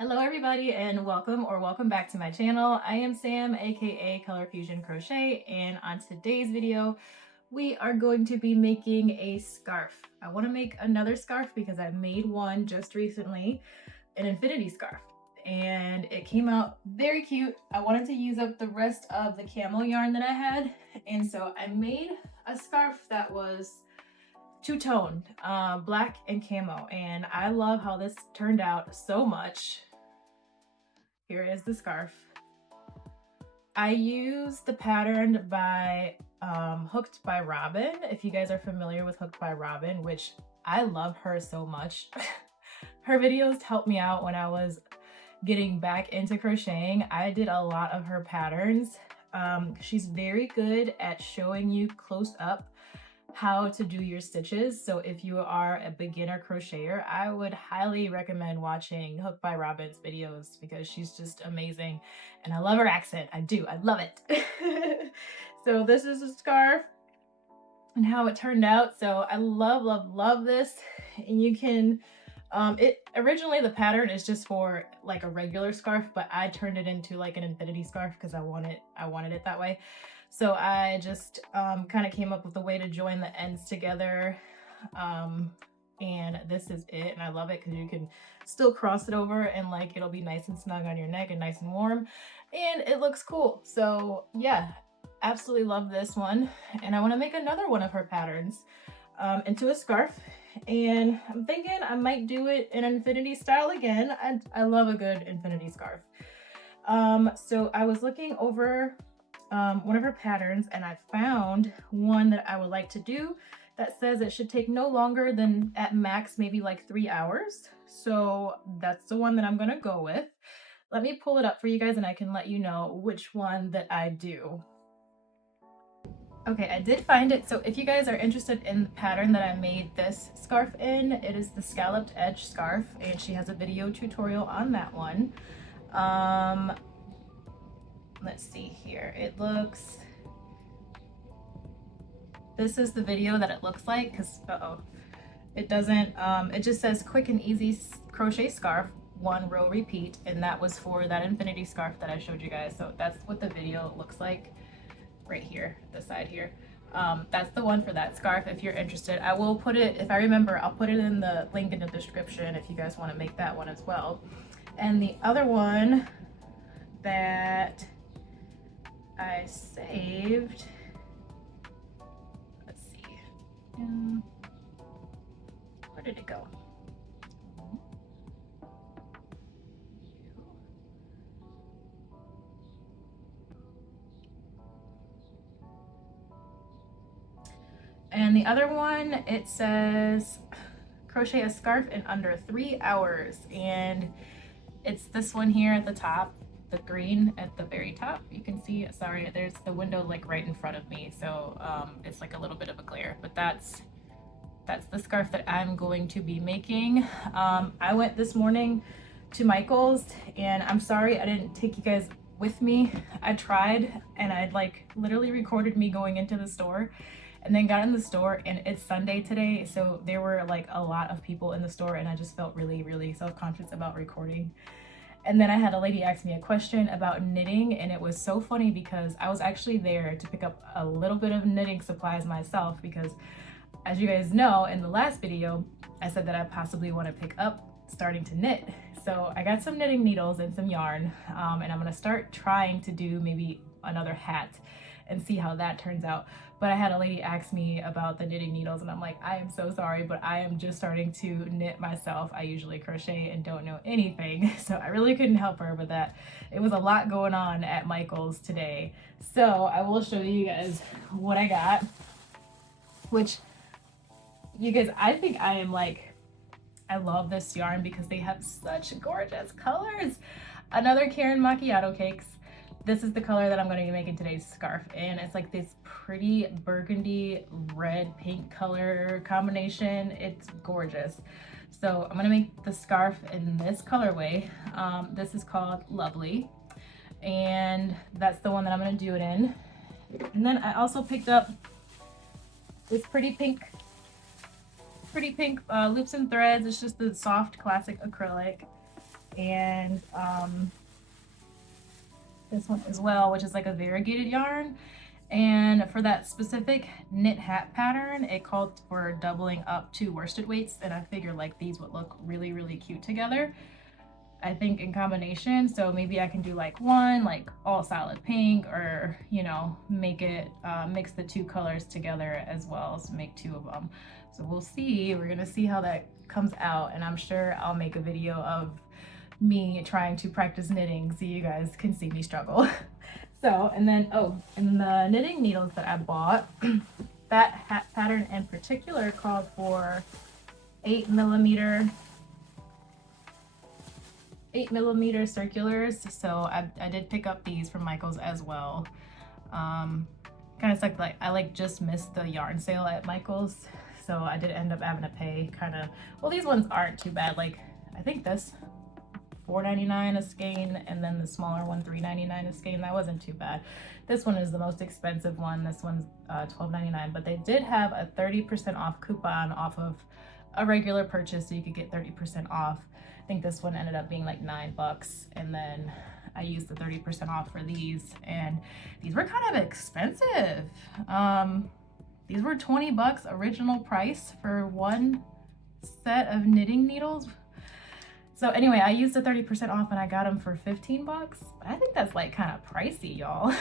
Hello everybody and welcome back to my channel. I am Sam, aka Color Fusion Crochet, and on today's video we are going to be making a scarf. I want to make another scarf because I made one just recently, an infinity scarf, and it came out very cute. I wanted to use up the rest of the camo yarn that I had, and so I made a scarf that was two-toned, black and camo, and I love how this turned out so much. Here is the scarf. I used the pattern by Hooked by Robin. If you guys are familiar with Hooked by Robin, which I love her so much. Her videos helped me out when I was getting back into crocheting. I did a lot of her patterns. She's very good at showing you close up how to do your stitches. So if you are a beginner crocheter, I would highly recommend watching Hooked by Robin's videos because she's just amazing, and I love her accent. I do, I love it. So this is a scarf and how it turned out. So I love this. And you can originally the pattern is just for like a regular scarf, but I turned it into like an infinity scarf because I wanted it that way. So I just kind of came up with a way to join the ends together, and this is it. And I love it because you can still cross it over and like it'll be nice and snug on your neck and nice and warm, and it looks cool. So yeah, absolutely love this one, and I want to make another one of her patterns into a scarf, and I'm thinking I might do it in infinity style again. I love a good infinity scarf. So I was looking over one of her patterns, and I found one that I would like to do that says it should take no longer than at max maybe like 3 hours. So that's the one that I'm gonna go with. Let me pull it up for you guys and I can let you know which one that I do. Okay, I did find it. So if you guys are interested in the pattern that I made this scarf in, it is the scalloped edge scarf, and she has a video tutorial on that one. Let's see here. It looks, this is the video that it looks like, because it doesn't, it just says quick and easy crochet scarf, 1 row repeat, and that was for that infinity scarf that I showed you guys. So that's what the video looks like right here, the side here. That's the one for that scarf. If you're interested, I will put it, if I remember, I'll put it in the link in the description if you guys want to make that one as well. And the other one that I saved, let's see, where did it go? And the other one, it says crochet a scarf in under 3 hours, and it's this one here at the top, the green at the very top. You can see, sorry, there's the window like right in front of me, so it's like a little bit of a glare, but that's the scarf that I'm going to be making. I went this morning to Michael's, and I'm sorry I didn't take you guys with me. I tried, and I'd like literally recorded me going into the store, and then got in the store, and it's Sunday today, so there were like a lot of people in the store, and I just felt really self-conscious about recording. And then I had a lady ask me a question about knitting, and it was so funny because I was actually there to pick up a little bit of knitting supplies myself, because as you guys know, in the last video I said that I possibly want to pick up starting to knit. So I got some knitting needles and some yarn, and I'm gonna start trying to do maybe another hat and see how that turns out. But I had a lady ask me about the knitting needles, and I'm like, I am so sorry, but I am just starting to knit myself. I usually crochet and don't know anything, so I really couldn't help her with that. It was a lot going on at Michael's today. So I will show you guys what I got, which you guys, I think I am like, I love this yarn because they have such gorgeous colors. Another Karen Macchiato Cakes. This is the color that I'm going to be making today's scarf, and it's like this pretty burgundy red pink color combination. It's gorgeous. So I'm going to make the scarf in this colorway. This is called Lovely, and that's the one that I'm going to do it in. And then I also picked up this pretty pink loops and threads. It's just the soft classic acrylic. and this one as well, which is like a variegated yarn. And for that specific knit hat pattern, it called for doubling up 2 worsted weights, and I figured like these would look really, really cute together, I think, in combination. So maybe I can do like one like all solid pink, or you know, make it mix the 2 colors together as well as make 2 of them. So we'll see. We're gonna see how that comes out, and I'm sure I'll make a video of me trying to practice knitting so you guys can see me struggle. So, and then, oh, and the knitting needles that I bought, that hat pattern in particular called for 8mm circulars. So I did pick up these from Michael's as well. Kind of sucked, like I like just missed the yarn sale at Michael's, so I did end up having to pay kind of, well, these ones aren't too bad. Like I think this $4.99 a skein, and then the smaller one $3.99 a skein. That wasn't too bad. This one is the most expensive one. This one's $12.99, but they did have a 30% off coupon off of a regular purchase, so you could get 30% off. I think this one ended up being like $9, and then I used the 30% off for these, and these were kind of expensive. These were $20 original price for one set of knitting needles. So anyway, I used the 30% off and I got them for $15. I think that's like kind of pricey, y'all.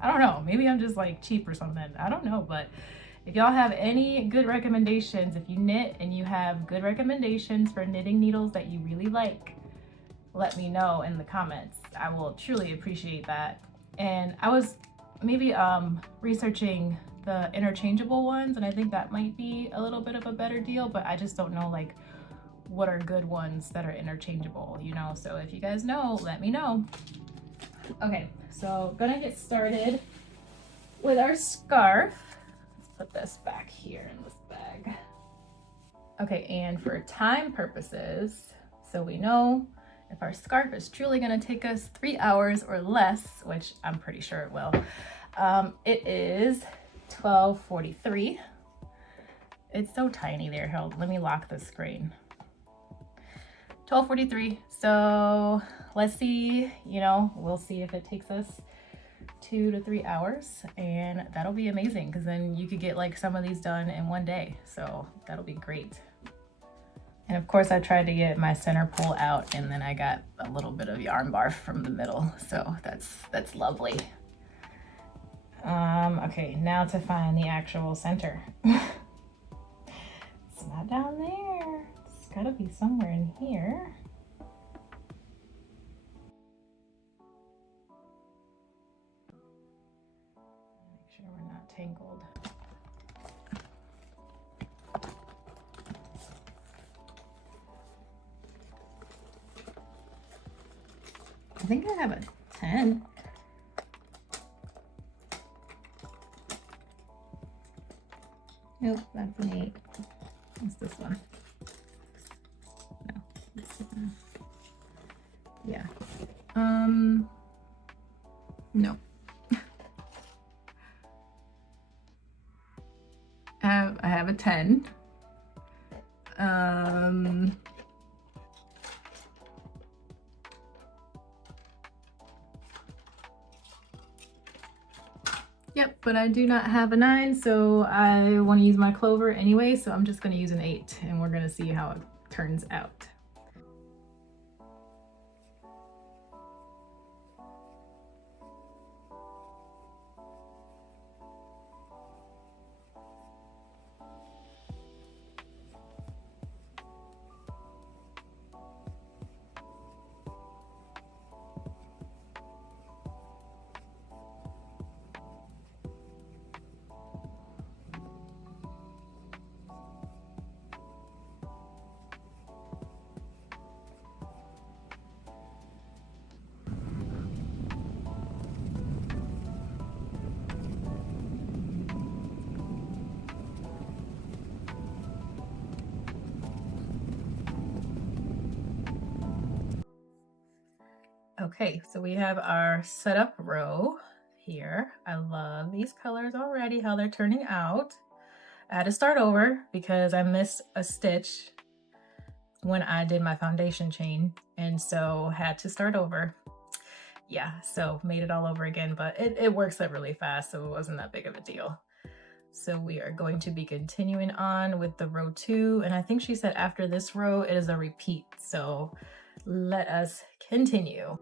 I don't know, maybe I'm just like cheap or something. I don't know, but if y'all have any good recommendations, if you knit and you have good recommendations for knitting needles that you really like, let me know in the comments. I will truly appreciate that. And I was maybe researching the interchangeable ones, and I think that might be a little bit of a better deal, but I just don't know like what are good ones that are interchangeable, you know? So if you guys know, let me know. Okay, so gonna get started with our scarf. Let's put this back here in this bag. Okay, and for time purposes, so we know if our scarf is truly gonna take us 3 hours or less, which I'm pretty sure it will, it is 12:43. It's so tiny there. Hold, let me lock the screen. 12:43. So let's see, you know, we'll see if it takes us 2 to 3 hours, and that'll be amazing because then you could get like some of these done in one day. So that'll be great. And of course I tried to get my center pull out, and then I got a little bit of yarn barf from the middle. So that's lovely. Okay, now to find the actual center. It's not down there. It's gotta be somewhere in here. Make sure we're not tangled. I think I have a 10. Nope, that's an 8. What's this one? No, this one. Yeah. No. I have a 10. Yep, but I do not have a 9, so I want to use my clover anyway, so I'm just going to use an 8, and we're going to see how it turns out. Okay, so we have our setup row here. I love these colors already, how they're turning out. I had to start over because I missed a stitch. when I did my foundation chain, and so had to start over. Yeah, so made it all over again, but it works up really fast, so it wasn't that big of a deal. So we are going to be continuing on with the row 2, and I think she said after this row it is a repeat, so let us continue.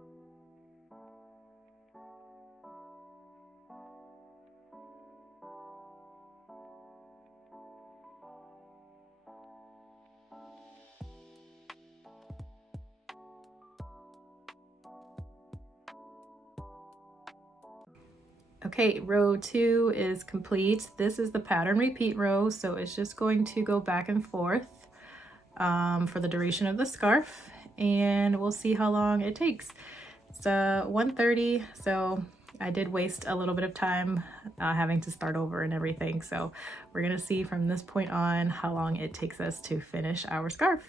Okay, row 2 is complete. This is the pattern repeat row, so it's just going to go back and forth for the duration of the scarf, and we'll see how long it takes. It's 1:30, so I did waste a little bit of time having to start over and everything, so we're gonna see from this point on how long it takes us to finish our scarf.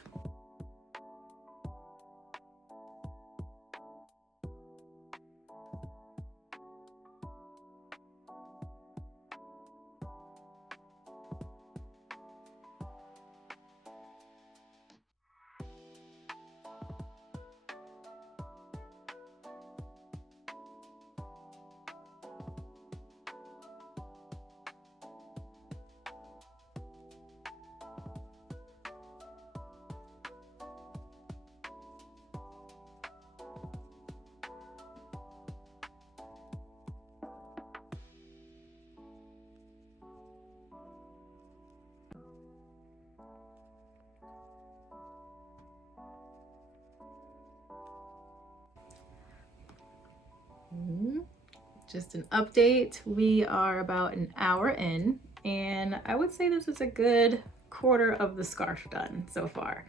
Just an update, we are about an hour in, and I would say this is a good quarter of the scarf done so far,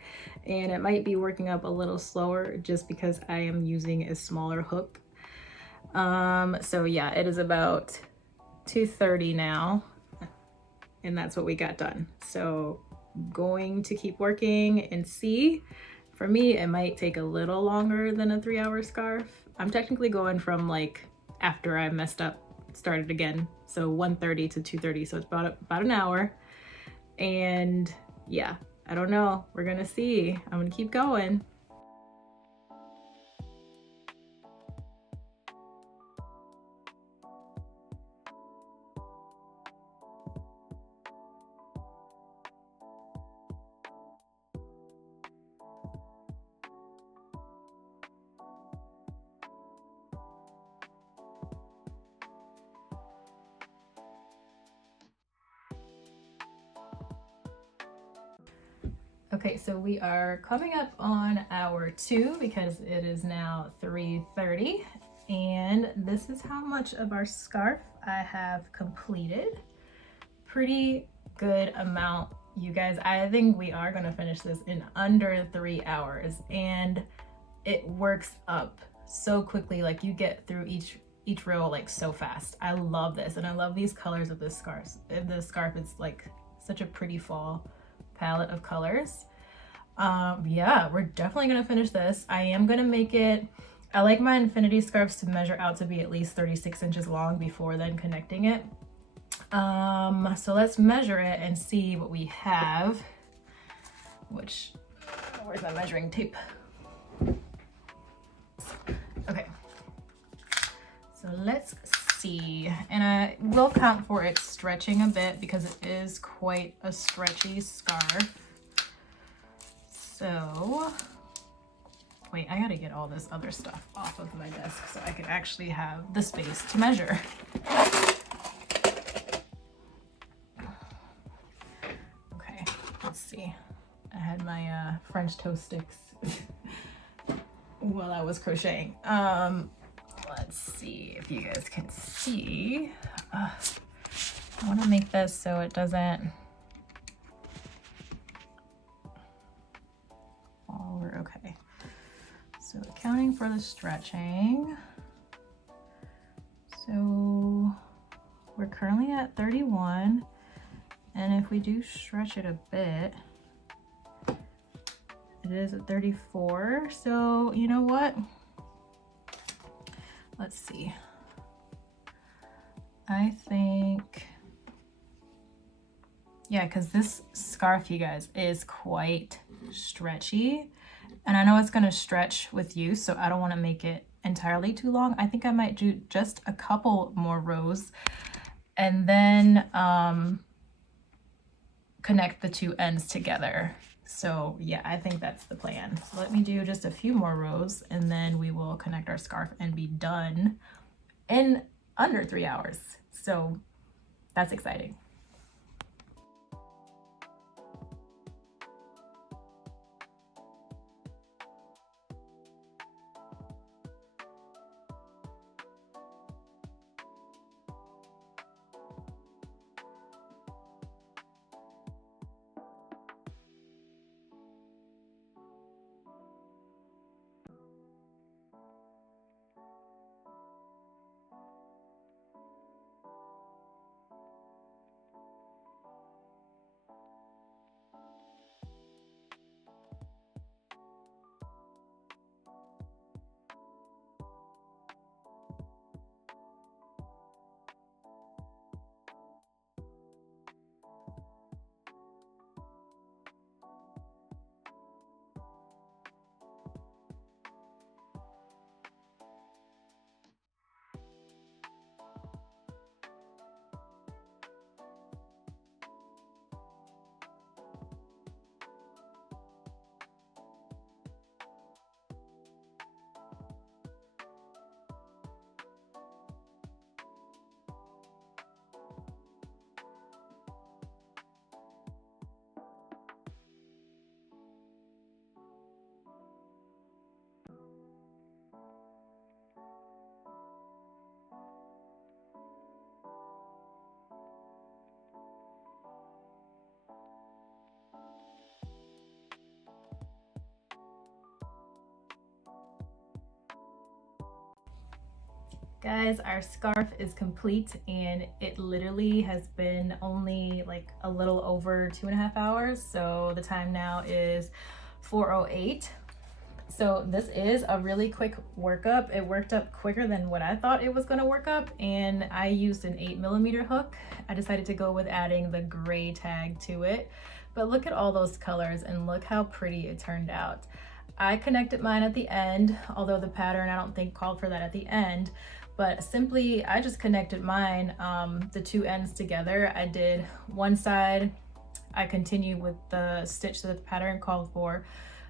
and it might be working up a little slower just because I am using a smaller hook. So yeah, it is about 2:30 now, and that's what we got done. So going to keep working and see. For me, it might take a little longer than a 3-hour scarf. I'm technically going from like after I messed up, started again. So 1:30 to 2:30, so it's about an hour. And yeah, I don't know, we're gonna see. I'm gonna keep going. Okay, so we are coming up on hour 2 because it is now 3:30, and this is how much of our scarf I have completed. Pretty good amount, you guys. I think we are gonna finish this in under 3 hours, and it works up so quickly. Like you get through each row like so fast. I love this, and I love these colors of this scarf. The scarf is like such a pretty fall palette of colors. Yeah, we're definitely gonna finish this. I am gonna make it, I like my infinity scarves to measure out to be at least 36 inches long before then connecting it. So let's measure it and see what we have, which, where's my measuring tape? Okay, so let's see, and I will count for it stretching a bit because it is quite a stretchy scarf. So, wait, I gotta get all this other stuff off of my desk so I can actually have the space to measure. Okay, let's see. I had my French toast sticks while I was crocheting. Let's see if you guys can see. I want to make this so it doesn't fall over. Okay, so accounting for the stretching, so we're currently at 31, and if we do stretch it a bit, it is at 34. So you know what, let's see, I think Yeah, because this scarf, you guys, is quite stretchy. And I know it's going to stretch with you, so I don't want to make it entirely too long. I think I might do just a couple more rows and then connect the two ends together. So yeah, I think that's the plan. So let me do just a few more rows and then we will connect our scarf and be done in under 3 hours. So that's exciting. Guys, our scarf is complete and it literally has been only like a little over 2.5 hours. So the time now is 4:08. So this is a really quick workup. It worked up quicker than what I thought it was going to work up, and I used an 8mm hook. I decided to go with adding the gray tag to it, but look at all those colors and look how pretty it turned out. I connected mine at the end, although the pattern I don't think called for that at the end, but simply I just connected mine, the two ends together. I did one side, I continued with the stitch that the pattern called for,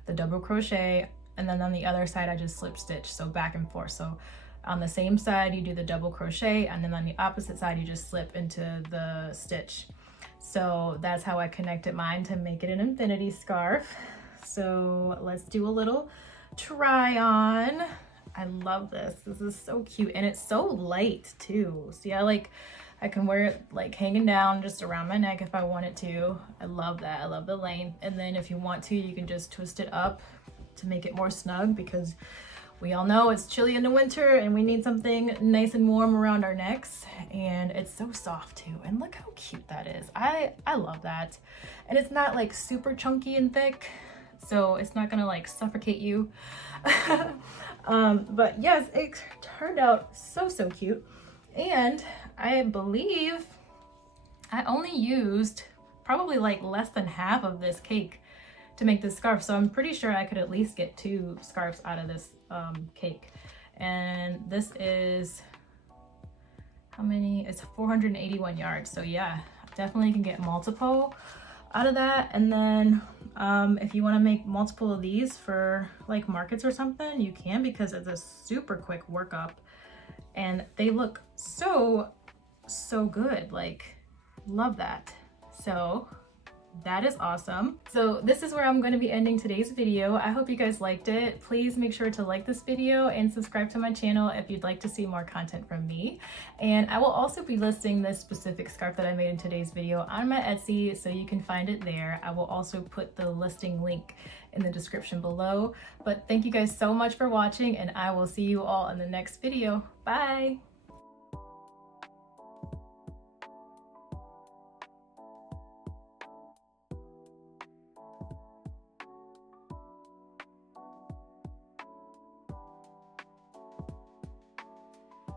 the double crochet, and then on the other side I just slip stitch, so back and forth. So on the same side you do the double crochet, and then on the opposite side you just slip into the stitch. So that's how I connected mine to make it an infinity scarf. So let's do a little try on. I love this. This is so cute, and it's so light too. See, I can wear it like hanging down just around my neck if I wanted to. I love that. I love the length. And then if you want to, you can just twist it up to make it more snug, because we all know it's chilly in the winter and we need something nice and warm around our necks. And it's so soft too. And look how cute that is. I love that. And it's not like super chunky and thick, so it's not gonna like suffocate you. But yes, it turned out so cute. And I believe I only used probably like less than half of this cake to make this scarf. So I'm pretty sure I could at least get 2 scarves out of this cake. And this is, how many? It's 481 yards. So yeah, definitely can get multiple out of that. And then if you want to make multiple of these for like markets or something, you can, because it's a super quick workup and they look so good. Like, love that. So that is awesome. So this is where I'm going to be ending today's video. I hope you guys liked it. Please make sure to like this video and subscribe to my channel if you'd like to see more content from me. And I will also be listing this specific scarf that I made in today's video on my Etsy, so you can find it there. I will also put the listing link in the description below. But thank you guys so much for watching, and I will see you all in the next video. Bye!